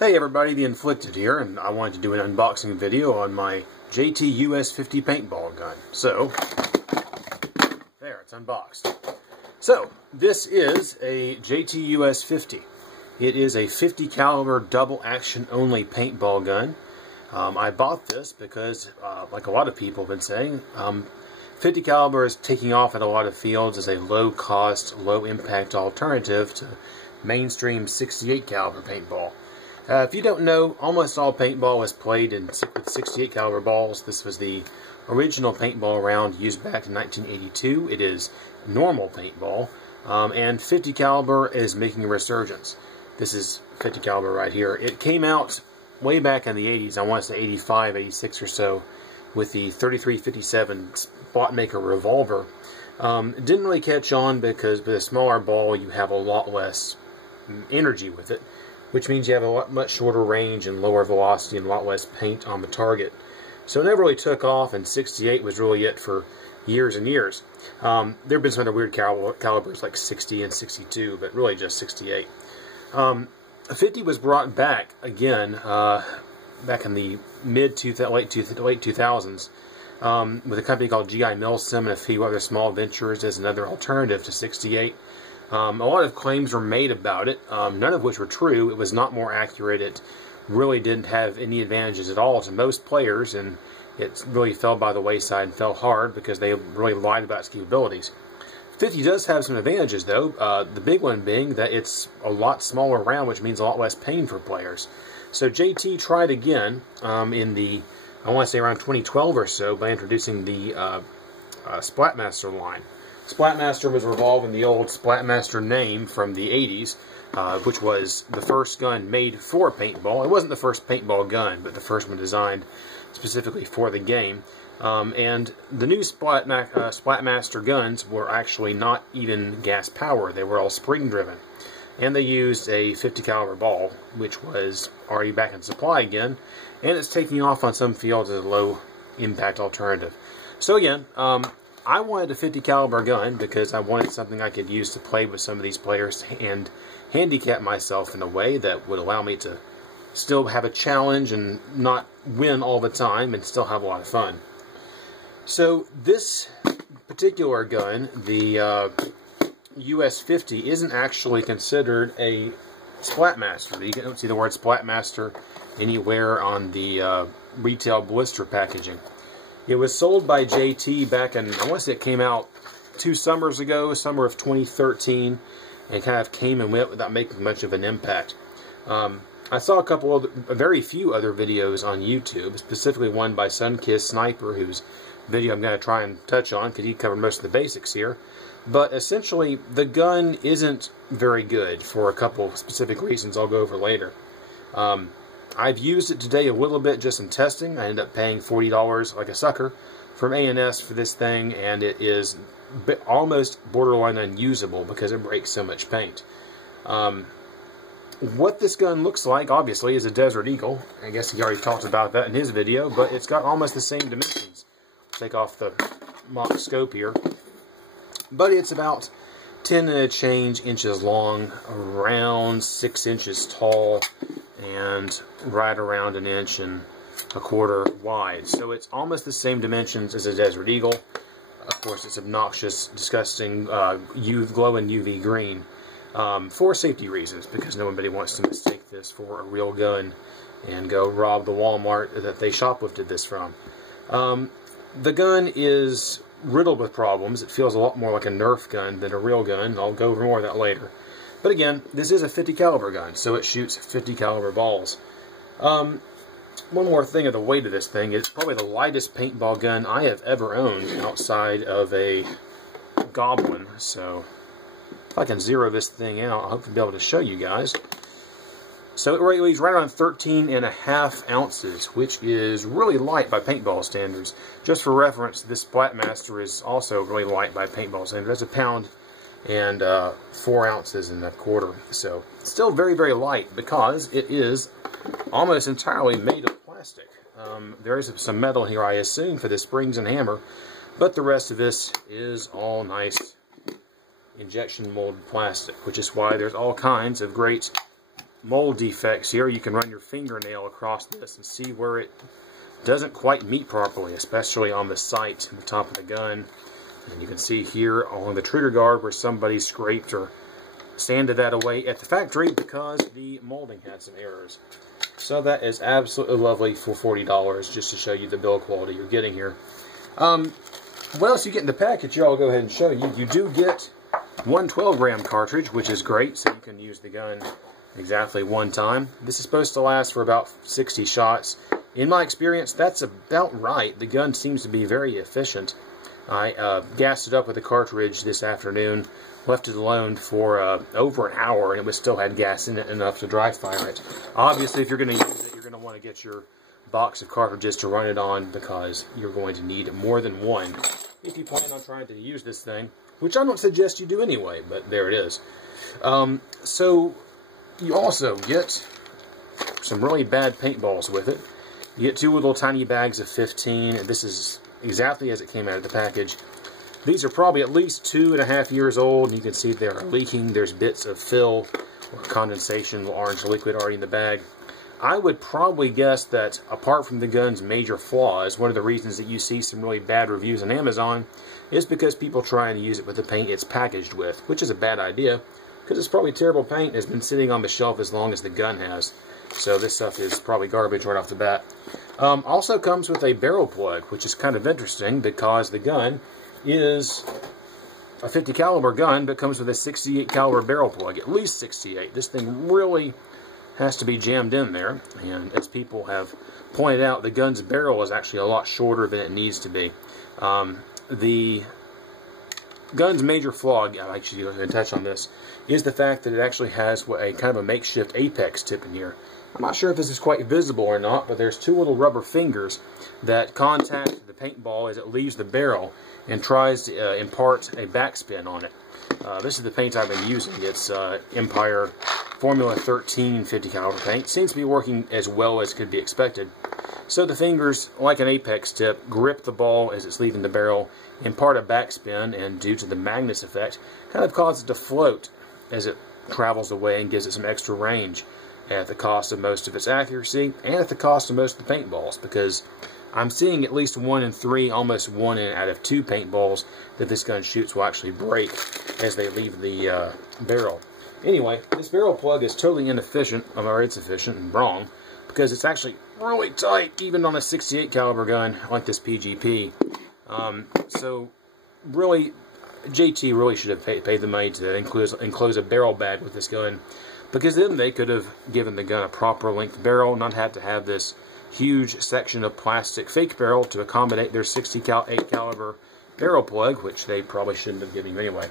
Hey everybody, The Inflicted here, and I wanted to do an unboxing video on my JT US-50 paintball gun. So, there, it's unboxed. So, this is a JT US-50. It is a 50 caliber double action only paintball gun. I bought this because, like a lot of people have been saying, 50 caliber is taking off at a lot of fields as a low cost, low impact alternative to mainstream 68 caliber paintball. If you don't know, almost all paintball was played with 68 caliber balls. This was the original paintball round used back in 1982. It is normal paintball, and 50 caliber is making a resurgence. This is 50 caliber right here. It came out way back in the 80s, I want to say 85, 86 or so, with the 3357 spot maker revolver. It didn't really catch on because with a smaller ball you have a lot less energy with it, which means you have a much shorter range and lower velocity and a lot less paint on the target. So it never really took off, and 68 was really it for years and years. There have been some other weird calibers like 60 and 62, but really just 68. 50 was brought back again back in the late 2000s with a company called GI Milsim and a few other small ventures as another alternative to 68. A lot of claims were made about it, none of which were true. It was not more accurate. It really didn't have any advantages at all to most players, and it really fell by the wayside and fell hard because they really lied about its capabilities. 50 does have some advantages, though, the big one being that it's a lot smaller round, which means a lot less pain for players. So JT tried again in the, I want to say around 2012 or so, by introducing the Splatmaster line. Splatmaster was revolving the old Splatmaster name from the 80s, which was the first gun made for paintball. It wasn't the first paintball gun, but the first one designed specifically for the game. And the new Splatmaster guns were actually not even gas powered. They were all spring driven. And they used a 50 caliber ball, which was already back in supply again, and it's taking off on some fields as a low impact alternative. So again, I wanted a 50 caliber gun because I wanted something I could use to play with some of these players and handicap myself in a way that would allow me to still have a challenge and not win all the time and still have a lot of fun. So this particular gun, the US-50, isn't actually considered a Splatmaster. You don't see the word Splatmaster anywhere on the retail blister packaging. It was sold by JT back in, I want to say it came out 2 summers ago, summer of 2013, and kind of came and went without making much of an impact. I saw a very few other videos on YouTube, specifically one by Sunkissed Sniper, whose video I'm going to try and touch on because he covered most of the basics here. But essentially, the gun isn't very good for a couple of specific reasons I'll go over later. I've used it today a little bit just in testing. I ended up paying $40 like a sucker from A&S for this thing, and it is almost borderline unusable because it breaks so much paint. What this gun looks like, obviously, is a Desert Eagle. I guess he already talked about that in his video, but it's got almost the same dimensions. Take off the mock scope here. But it's about 10 and a change inches long, around 6 inches tall, and right around 1.25 inches wide. So it's almost the same dimensions as a Desert Eagle. Of course, it's obnoxious, disgusting, glowing UV green for safety reasons, because nobody wants to mistake this for a real gun and go rob the Walmart that they shoplifted this from. The gun is riddled with problems. It feels a lot more like a Nerf gun than a real gun. I'll go over more of that later. But again, this is a 50 caliber gun, so it shoots 50 caliber balls. One more thing of the weight of this thing, it's probably the lightest paintball gun I have ever owned outside of a Goblin. So if I can zero this thing out, I hope to be able to show you guys. So it weighs right around 13.5 ounces, which is really light by paintball standards. Just for reference, this Splatmaster is also really light by paintball standards. That's 1 pound and 4 ounces and a quarter. So still very, very light because it is almost entirely made of plastic. There is some metal here, I assume, for the springs and hammer, but the rest of this is all nice injection molded plastic, which is why there's all kinds of great mold defects here. You can run your fingernail across this and see where it doesn't quite meet properly, especially on the sight and the top of the gun. And you can see here along the trigger guard where somebody scraped or sanded that away at the factory because the molding had some errors. So that is absolutely lovely for $40, just to show you the build quality you're getting here. What else you get in the package here, I'll go ahead and show you. You do get one 12-gram cartridge, which is great, so you can use the gun exactly one time. This is supposed to last for about 60 shots. In my experience, that's about right. The gun seems to be very efficient. I gassed it up with a cartridge this afternoon, left it alone for over an hour, and it still had gas in it enough to dry fire it. Obviously, if you're going to use it, you're going to want to get your box of cartridges to run it on, because you're going to need more than one if you plan on trying to use this thing, which I don't suggest you do anyway, but there it is. So you also get some really bad paintballs with it. You get 2 little tiny bags of 15, and this is exactly as it came out of the package. These are probably at least 2.5 years old, and you can see they're leaking. There's bits of fill or condensation, orange liquid already in the bag. I would probably guess that apart from the gun's major flaws, one of the reasons that you see some really bad reviews on Amazon is because people try and use it with the paint it's packaged with, which is a bad idea, because it's probably terrible paint and has been sitting on the shelf as long as the gun has. So this stuff is probably garbage right off the bat. Also comes with a barrel plug, which is kind of interesting because the gun is a 50 caliber gun, but comes with a 68 caliber barrel plug, at least 68. This thing really has to be jammed in there, and as people have pointed out, the gun's barrel is actually a lot shorter than it needs to be. The gun's major flaw, I'm actually going to touch on this, is the fact that it actually has a kind of a makeshift apex tip in here. I'm not sure if this is quite visible or not, but there's 2 little rubber fingers that contact the paintball as it leaves the barrel and tries to impart a backspin on it. This is the paint I've been using. It's Empire Formula 13 50 caliber paint. Seems to be working as well as could be expected. So the fingers, like an apex tip, grip the ball as it's leaving the barrel, impart a backspin, and due to the Magnus effect, kind of cause it to float as it travels away and gives it some extra range, at the cost of most of its accuracy and at the cost of most of the paintballs, because I'm seeing at least 1 in 3, almost 1 out of 2 paintballs that this gun shoots will actually break as they leave the barrel. Anyway, this barrel plug is totally inefficient, or insufficient, and wrong, because it's actually really tight, even on a 68 caliber gun like this PGP. So really, JT really should have paid the money to enclose a barrel bag with this gun, because then they could have given the gun a proper length barrel, not had to have this huge section of plastic fake barrel to accommodate their 68 caliber barrel plug, which they probably shouldn't have given you anyway.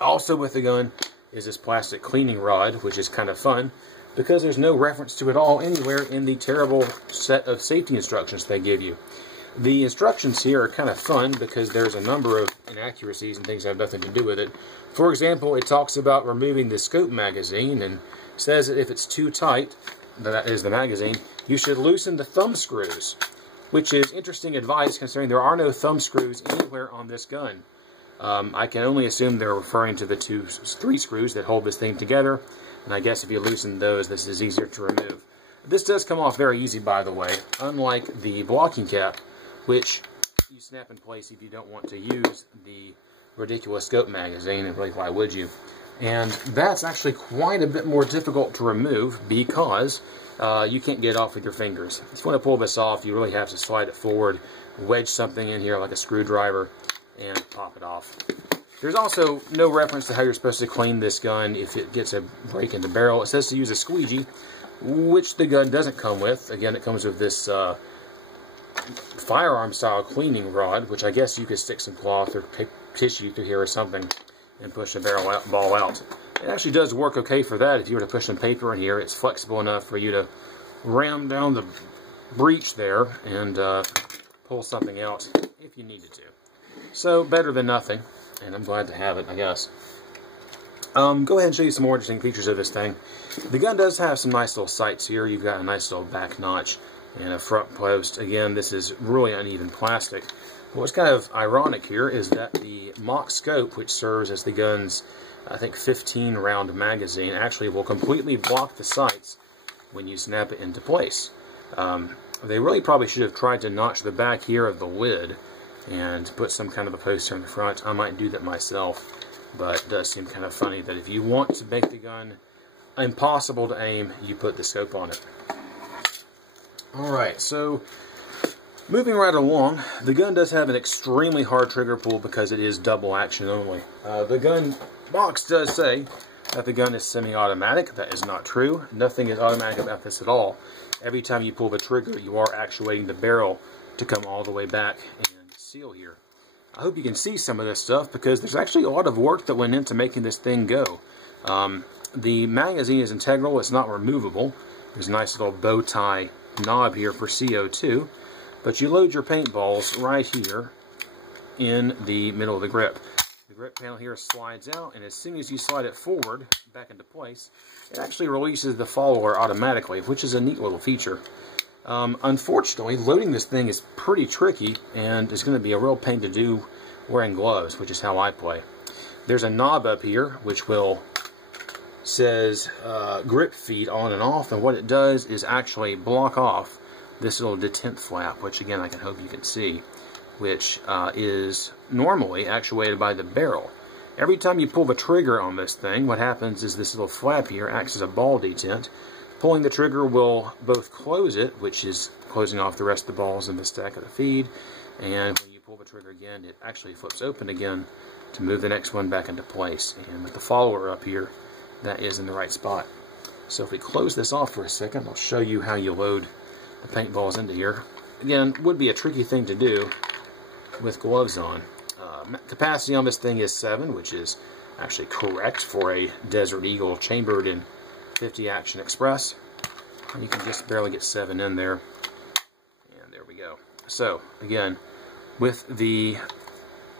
Also with the gun is this plastic cleaning rod, which is kind of fun, because there's no reference to it all anywhere in the terrible set of safety instructions they give you. The instructions here are kind of fun because there's a number of inaccuracies and things that have nothing to do with it. For example, it talks about removing the scope magazine and says that if it's too tight, that is the magazine, you should loosen the thumb screws, which is interesting advice considering there are no thumb screws anywhere on this gun. I can only assume they're referring to the 3 screws that hold this thing together, and I guess if you loosen those, this is easier to remove. This does come off very easy, by the way, unlike the blocking cap, which you snap in place if you don't want to use the ridiculous scope magazine, and really, why would you? And that's actually quite a bit more difficult to remove because you can't get it off with your fingers. If you want to pull this off, you really have to slide it forward, wedge something in here like a screwdriver, and pop it off. There's also no reference to how you're supposed to clean this gun if it gets a break in the barrel. It says to use a squeegee, which the gun doesn't come with. Again, it comes with this firearm-style cleaning rod, which I guess you could stick some cloth or tissue through here or something and push the ball out. It actually does work okay for that. If you were to push some paper in here, it's flexible enough for you to ram down the breech there and pull something out if you needed to. So, better than nothing, and I'm glad to have it, I guess. Go ahead and show you some more interesting features of this thing. The gun does have some nice little sights here. You've got a nice little back notch and a front post. Again, this is really uneven plastic. But what's kind of ironic here is that the mock scope, which serves as the gun's I think 15 round magazine actually will completely block the sights when you snap it into place. They really probably should have tried to notch the back here of the lid and put some kind of a poster in the front. I might do that myself, but it does seem kind of funny that if you want to make the gun impossible to aim, you put the scope on it. Alright, so moving right along, the gun does have an extremely hard trigger pull because it is double action only. The gun box does say that the gun is semi-automatic. That is not true. Nothing is automatic about this at all. Every time you pull the trigger, you are actuating the barrel to come all the way back and seal here. I hope you can see some of this stuff because there's actually a lot of work that went into making this thing go. The magazine is integral. It's not removable. There's a nice little bow tie knob here for CO2, but you load your paintballs right here in the middle of the grip. The grip panel here slides out, and as soon as you slide it forward back into place, it actually releases the follower automatically, which is a neat little feature. Unfortunately, loading this thing is pretty tricky, and it's going to be a real pain to do wearing gloves, which is how I play. There's a knob up here, which says grip feed on and off, and what it does is actually block off this little detent flap, which again I hope you can see, which is normally actuated by the barrel. Every time you pull the trigger on this thing, what happens is this little flap here acts as a ball detent. Pulling the trigger will both close it, which is closing off the rest of the balls in the stack of the feed, and when you pull the trigger again, it actually flips open again to move the next one back into place. And with the follower up here, that is in the right spot. So if we close this off for a second, I'll show you how you load the paintballs into here. Again, would be a tricky thing to do with gloves on. Capacity on this thing is 7, which is actually correct for a Desert Eagle chambered in 50 Action Express. And you can just barely get 7 in there. And there we go. So, again, with the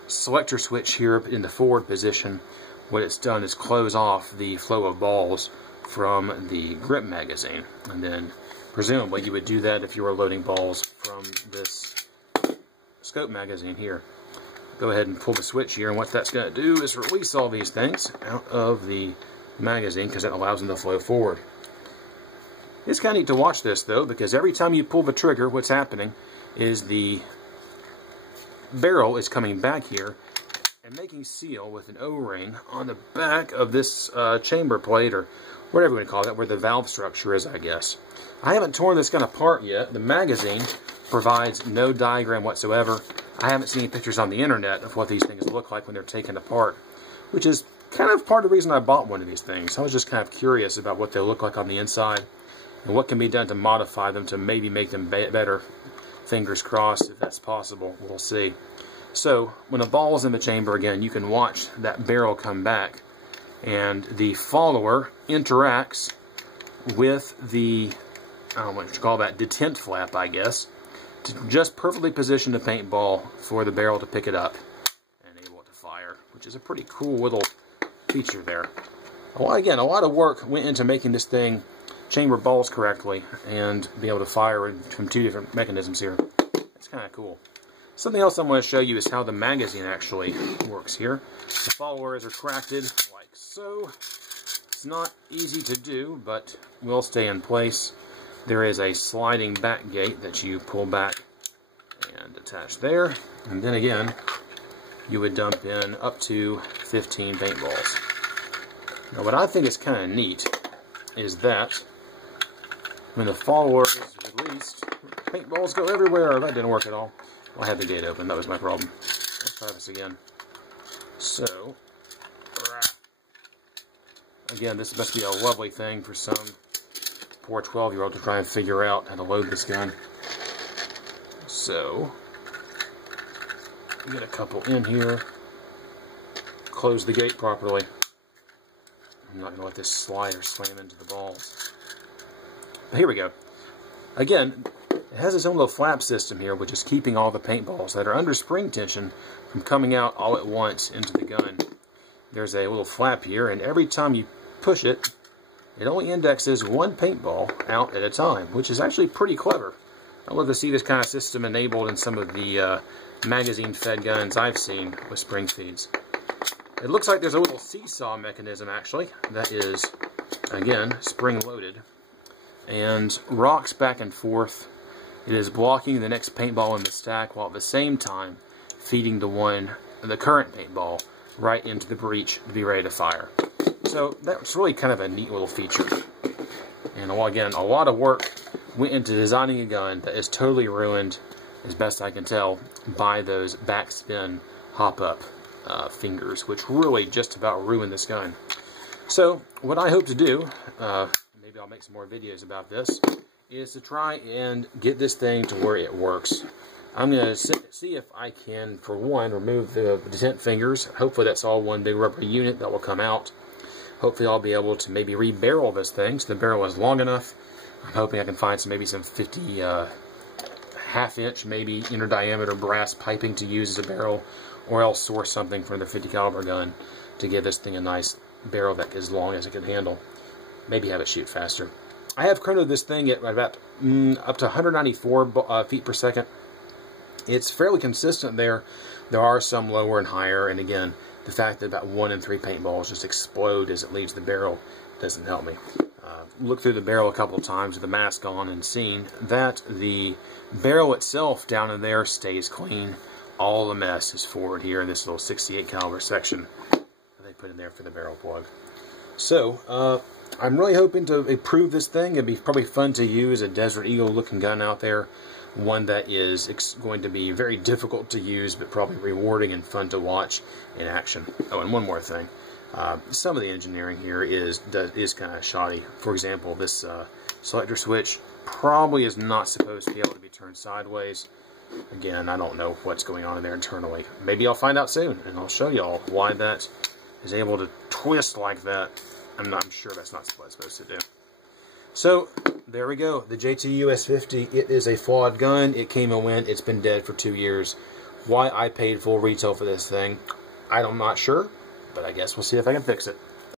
selector switch here in the forward position, what it's done is close off the flow of balls from the grip magazine. And then, presumably, you would do that if you were loading balls from this scope magazine here. Go ahead and pull the switch here, and what that's going to do is release all these things out of the magazine because it allows them to flow forward. It's kind of neat to watch this, though, because every time you pull the trigger, what's happening is the barrel is coming back here and making seal with an O-ring on the back of this chamber plate, or whatever you want to call it, where the valve structure is, I guess. I haven't torn this gun apart yet. The magazine provides no diagram whatsoever. I haven't seen any pictures on the internet of what these things look like when they're taken apart, which is kind of part of the reason I bought one of these things. I was just kind of curious about what they look like on the inside and what can be done to modify them to maybe make them better. Fingers crossed if that's possible. We'll see. So when a ball's in the chamber again, you can watch that barrel come back, and the follower interacts with the, I don't know what you call that, detent flap, I guess, to just perfectly position the paintball for the barrel to pick it up and able to fire, which is a pretty cool little feature there. Again, a lot of work went into making this thing chamber balls correctly and be able to fire from 2 different mechanisms here. It's kind of cool. Something else I'm going to show you is how the magazine actually works here. The follower is retracted like so. It's not easy to do, but will stay in place. There is a sliding back gate that you pull back and attach there. And then again, you would dump in up to 15 paintballs. Now what I think is kind of neat is that when the follower is released, paintballs go everywhere. That didn't work at all. Well, I had the gate open. That was my problem. Let's try this again. So, again, this must be a lovely thing for some poor 12-year-old to try and figure out how to load this gun. So, get a couple in here. Close the gate properly. I'm not going to let this slider slam into the balls. But here we go. Again, it has its own little flap system here, which is keeping all the paintballs that are under spring tension from coming out all at once into the gun. There's a little flap here, and every time you push it, it only indexes 1 paintball out at a time, which is actually pretty clever. I'd love to see this kind of system enabled in some of the magazine-fed guns I've seen with spring feeds. It looks like there's a little seesaw mechanism, actually, that is, again, spring-loaded, and rocks back and forth. It is blocking the next paintball in the stack, while at the same time feeding the current paintball right into the breech to be ready to fire. So that's really kind of a neat little feature. And again, a lot of work went into designing a gun that is totally ruined, as best I can tell, by those backspin hop-up fingers, which really just about ruined this gun. So what I hope to do, maybe I'll make some more videos about this, is to try and get this thing to where it works. I'm going to see if I can, for one, remove the detent fingers. Hopefully that's all one big rubber unit that will come out. Hopefully I'll be able to maybe re-barrel this thing so the barrel is long enough. I'm hoping I can find maybe some 50 half-inch, maybe inner diameter brass piping to use as a barrel, or else source something from the .50 caliber gun to give this thing a nice barrel that is as long as it can handle. Maybe have it shoot faster. I have chronoed this thing at about up to 194 feet per second. It's fairly consistent there. There are some lower and higher, and again, the fact that about 1 in 3 paintballs just explode as it leaves the barrel doesn't help me. Looked through the barrel a couple of times with the mask on and seen that the barrel itself down in there stays clean. All the mess is forward here in this little 68 caliber section that they put in there for the barrel plug. So, I'm really hoping to improve this thing. It'd be probably fun to use, a Desert Eagle looking gun out there. One that is going to be very difficult to use, but probably rewarding and fun to watch in action. Oh, and one more thing. Some of the engineering here is kind of shoddy. For example, this selector switch probably is not supposed to be able to be turned sideways. Again, I don't know what's going on in there internally. Maybe I'll find out soon, and I'll show y'all why that is able to twist like that. I'm sure that's not what it's supposed to do. So, there we go. The JT US-50. It is a flawed gun. It came and went. It's been dead for 2 years. Why I paid full retail for this thing, I'm not sure, but I guess we'll see if I can fix it.